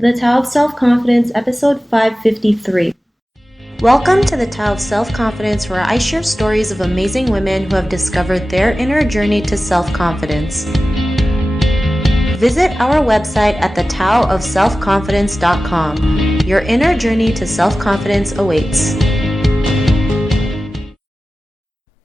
The Tao of Self-Confidence, episode 553. Welcome to the Tao of Self-Confidence, where I share stories of amazing women who have discovered their inner journey to self-confidence. Visit our website at thetaoofselfconfidence.com. Your inner journey to self-confidence awaits.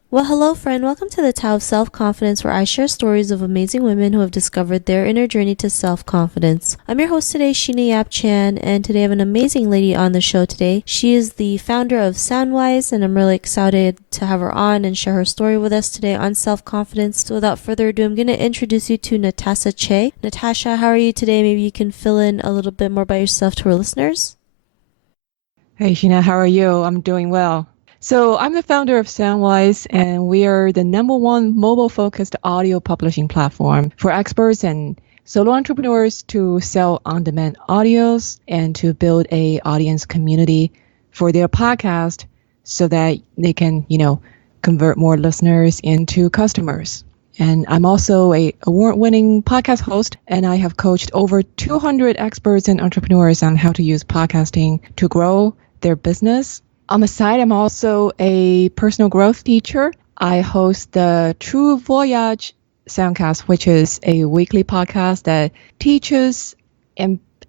Well, hello friend, welcome to the Tao of Self-Confidence, where I share stories of amazing women who have discovered their inner journey to self-confidence. I'm your host today, Sheena Yap Chan, and today I have an amazing lady on the show today. She is the founder of Soundwise, and I'm really excited to have her on and share her story with us today on self-confidence. So without further ado, I'm going to introduce you to Natasha Che. Natasha, how are you today? Maybe you can fill in a little bit more about yourself to our listeners. Hey, Sheena, how are you? I'm doing well. So I'm the founder of Soundwise, and we are the #1 mobile-focused audio publishing platform for experts and solo entrepreneurs to sell on-demand audios and to build a audience community for their podcast so that they can, convert more listeners into customers. And I'm also a award-winning podcast host, and I have coached over 200 experts and entrepreneurs on how to use podcasting to grow their business. On the side, I'm also a personal growth teacher. I host the True Voyage Soundcast, which is a weekly podcast that teaches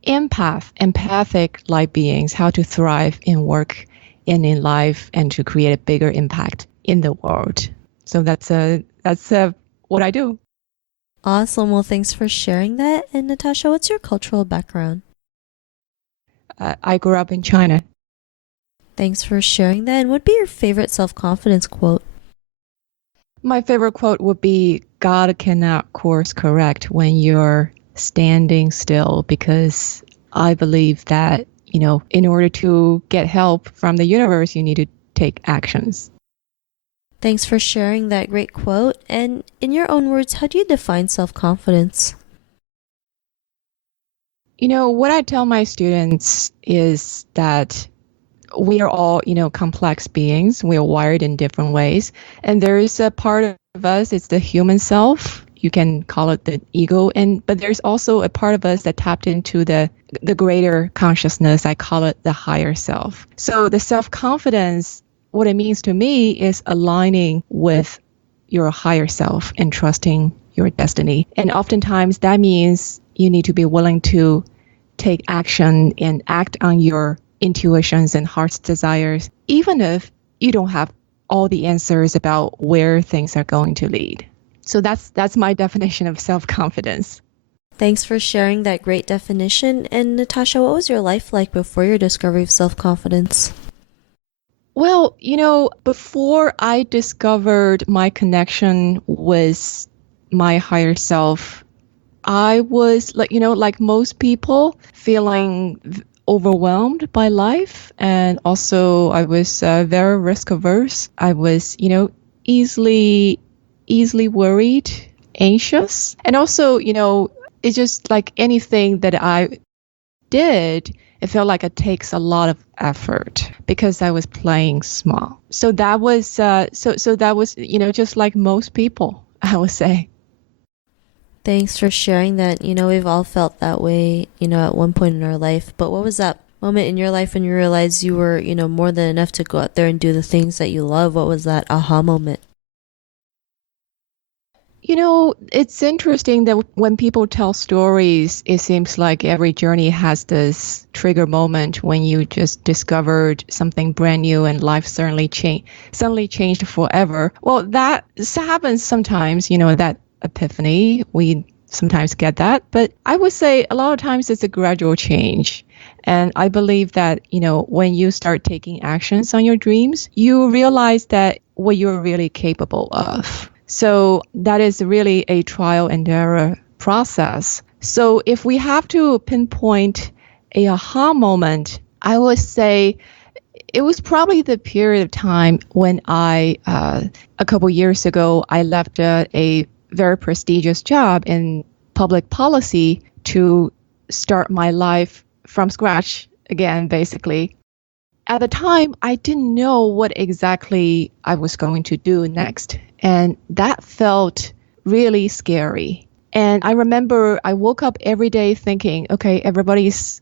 empathic life beings how to thrive in work and in life and to create a bigger impact in the world. So that's what I do. Awesome. Well, thanks for sharing that. And Natasha, what's your cultural background? I grew up in China. Thanks for sharing that. And what would be your favorite self-confidence quote? My favorite quote would be, God cannot course correct when you're standing still, because I believe that, in order to get help from the universe, you need to take actions. Thanks for sharing that great quote. And in your own words, how do you define self-confidence? What I tell my students is that we are all, complex beings. We are wired in different ways. And there is a part of us, it's the human self. You can call it the ego. But there's also a part of us that tapped into the greater consciousness. I call it the higher self. So the self-confidence, what it means to me is aligning with your higher self and trusting your destiny. And oftentimes that means you need to be willing to take action and act on your intuitions and heart's desires, even if you don't have all the answers about where things are going to lead. So that's my definition of self-confidence. Thanks for sharing that great definition. And Natasha, what was your life like before your discovery of self-confidence? Well, before I discovered my connection with my higher self, I was like most people, feeling overwhelmed by life. And also I was very risk averse. I was, easily worried, anxious. And also, it's just like anything that I did, it felt like it takes a lot of effort because I was playing small. So that was, just like most people, I would say. Thanks for sharing that. We've all felt that way, at one point in our life. But what was that moment in your life when you realized you were, more than enough to go out there and do the things that you love? What was that aha moment? It's interesting that when people tell stories, it seems like every journey has this trigger moment when you just discovered something brand new and life suddenly changed forever. Well, that happens sometimes, that epiphany. We sometimes get that, but I would say a lot of times it's a gradual change. And I believe that, when you start taking actions on your dreams, you realize that what you're really capable of. So that is really a trial and error process. So if we have to pinpoint a aha moment, I would say it was probably the period of time when a couple years ago, I left a very prestigious job in public policy to start my life from scratch again, basically. At the time, I didn't know what exactly I was going to do next. And that felt really scary. And I remember I woke up every day thinking, okay, everybody's,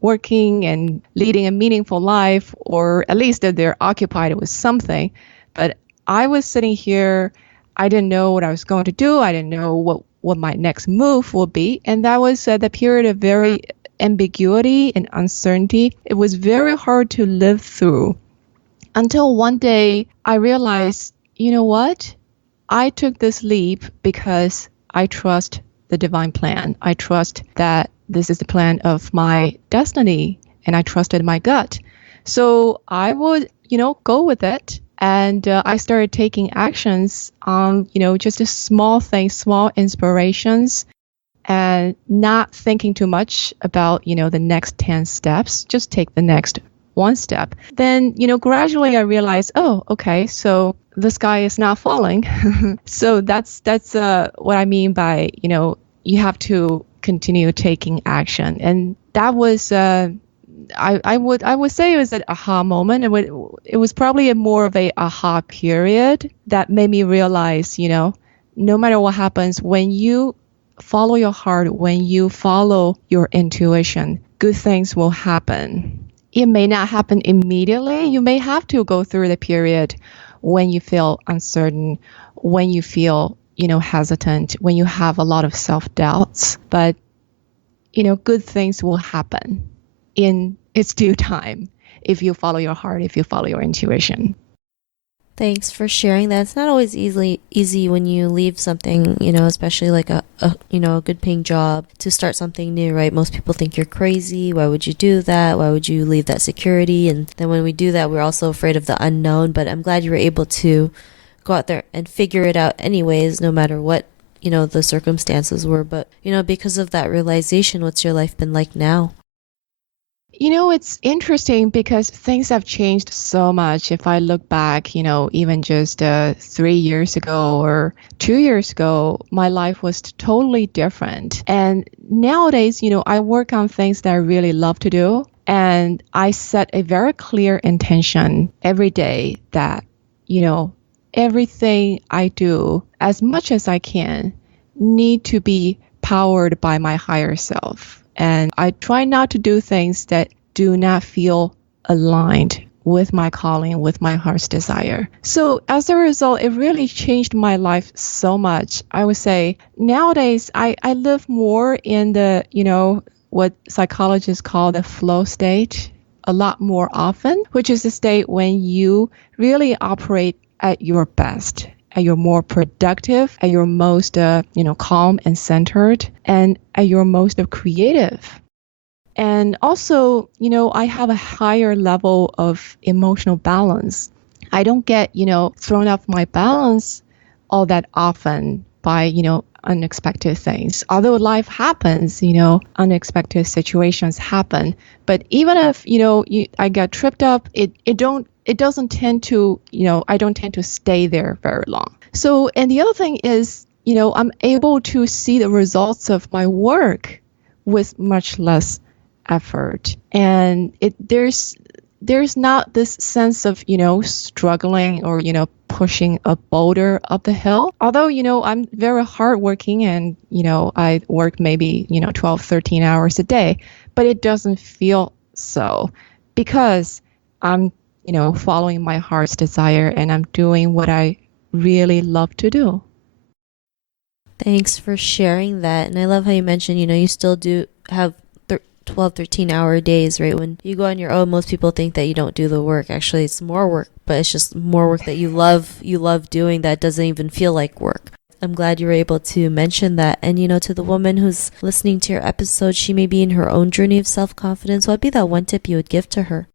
working and leading a meaningful life, or at least that they're occupied with something. But I was sitting here, I didn't know what I was going to do. I didn't know what my next move would be. And that was the period of very ambiguity and uncertainty. It was very hard to live through until one day I realized, you know what? I took this leap because I trust the divine plan. I trust that this is the plan of my destiny, and I trusted my gut. So I would, go with it. And I started taking actions on, just a small things, small inspirations, and not thinking too much about, the next 10 steps. Just take the next one step. Then, gradually I realized, oh, okay, so the sky is not falling. So that's what I mean by, you have to continue taking action. And that was, I would say it was an aha moment. It was probably more of a aha period that made me realize, no matter what happens, when you follow your heart, when you follow your intuition, good things will happen. It may not happen immediately. You may have to go through the period when you feel uncertain, when you feel, hesitant, when you have a lot of self-doubts. But, good things will happen in its due time if you follow your heart, if you follow your intuition. Thanks for sharing that. It's not always easy when you leave something, especially like a good paying job to start something new, right? Most people think you're crazy. Why would you do that? Why would you leave that security? And then when we do that, we're also afraid of the unknown. But I'm glad you were able to go out there and figure it out anyways, no matter what, the circumstances were. But, because of that realization, what's your life been like now? It's interesting because things have changed so much. If I look back, even just 3 years ago or 2 years ago, my life was totally different. And nowadays, I work on things that I really love to do. And I set a very clear intention every day that, everything I do, as much as I can, need to be powered by my higher self. And I try not to do things that do not feel aligned with my calling, with my heart's desire. So as a result, it really changed my life so much. I would say nowadays, I live more in the, what psychologists call the flow state a lot more often, which is a state when you really operate at your best, at your more productive, at your most, calm and centered, and at your most creative. And also, I have a higher level of emotional balance. I don't get, thrown off my balance all that often by, unexpected things. Although life happens, unexpected situations happen. But even if, I get tripped up, it doesn't tend to, I don't tend to stay there very long. So, and the other thing is, I'm able to see the results of my work with much less effort. And there's not this sense of, struggling or, pushing a boulder up the hill. Although, I'm very hardworking and, I work maybe, 12, 13 hours a day, but it doesn't feel so because I'm, following my heart's desire and I'm doing what I really love to do. Thanks for sharing that. And I love how you mentioned, you still do have 12, 13-hour days, right? When you go on your own, most people think that you don't do the work. Actually, it's more work, but it's just more work that you love doing that doesn't even feel like work. I'm glad you were able to mention that. And, to the woman who's listening to your episode, she may be in her own journey of self-confidence. What'd be that one tip you would give to her?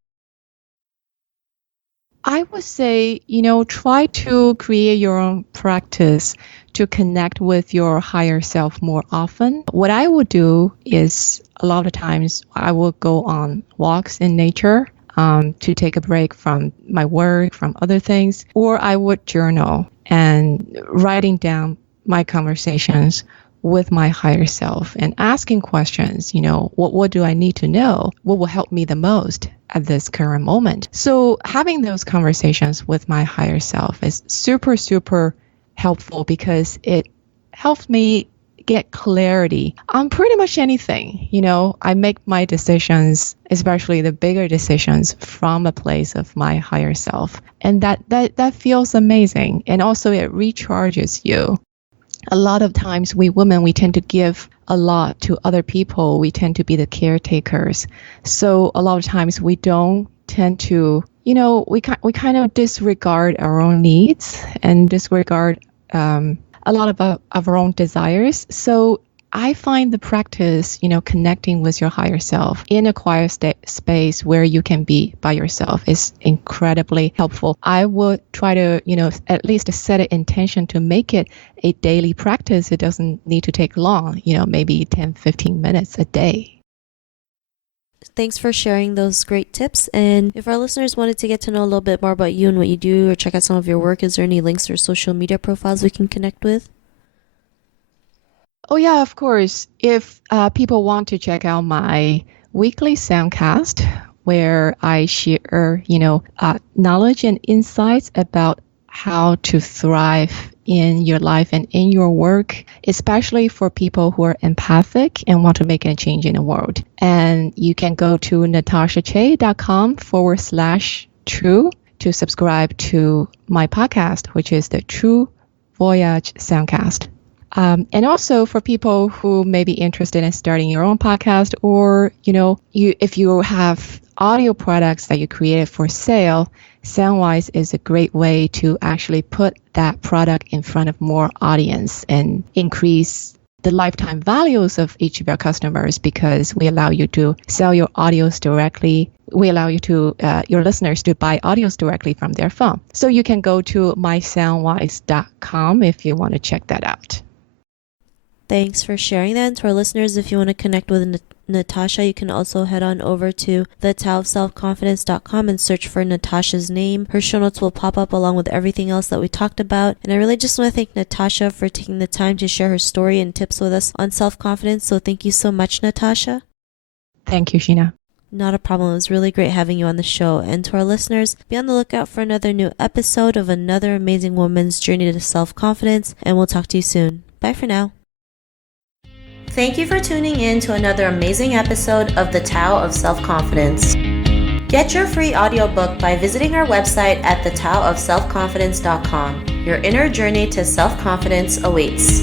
I would say, try to create your own practice to connect with your higher self more often. What I would do is a lot of times I will go on walks in nature to take a break from my work, from other things, or I would journal and writing down my conversations with my higher self and asking questions, what do I need to know? What will help me the most at this current moment? So having those conversations with my higher self is super, super helpful because it helps me get clarity on pretty much anything. I make my decisions, especially the bigger decisions, from a place of my higher self. And that feels amazing. And also it recharges you. A lot of times we women, we tend to give a lot to other people. We tend to be the caretakers. So a lot of times we don't tend to, we kind of disregard our own needs and disregard a lot of our own desires. So I find the practice, connecting with your higher self in a quiet space where you can be by yourself is incredibly helpful. I would try to, at least set an intention to make it a daily practice. It doesn't need to take long, maybe 10, 15 minutes a day. Thanks for sharing those great tips. And if our listeners wanted to get to know a little bit more about you and what you do, or check out some of your work, is there any links or social media profiles we can connect with? Oh, yeah, of course. If people want to check out my weekly Soundcast, where I share, knowledge and insights about how to thrive in your life and in your work, especially for people who are empathic and want to make a change in the world. And you can go to natashache.com/true to subscribe to my podcast, which is the True Voyage Soundcast. And also for people who may be interested in starting your own podcast, or, if you have audio products that you created for sale, Soundwise is a great way to actually put that product in front of more audience and increase the lifetime values of each of your customers, because we allow you to sell your audios directly. We allow you to your listeners to buy audios directly from their phone. So you can go to mysoundwise.com if you want to check that out. Thanks for sharing that. And to our listeners, if you want to connect with Natasha, you can also head on over to thetaoofselfconfidence.com and search for Natasha's name. Her show notes will pop up along with everything else that we talked about. And I really just want to thank Natasha for taking the time to share her story and tips with us on self-confidence. So thank you so much, Natasha. Thank you, Sheena. Not a problem. It was really great having you on the show. And to our listeners, be on the lookout for another new episode of another amazing woman's journey to self-confidence. And we'll talk to you soon. Bye for now. Thank you for tuning in to another amazing episode of The Tao of Self-Confidence. Get your free audiobook by visiting our website at thetaoofselfconfidence.com. Your inner journey to self-confidence awaits.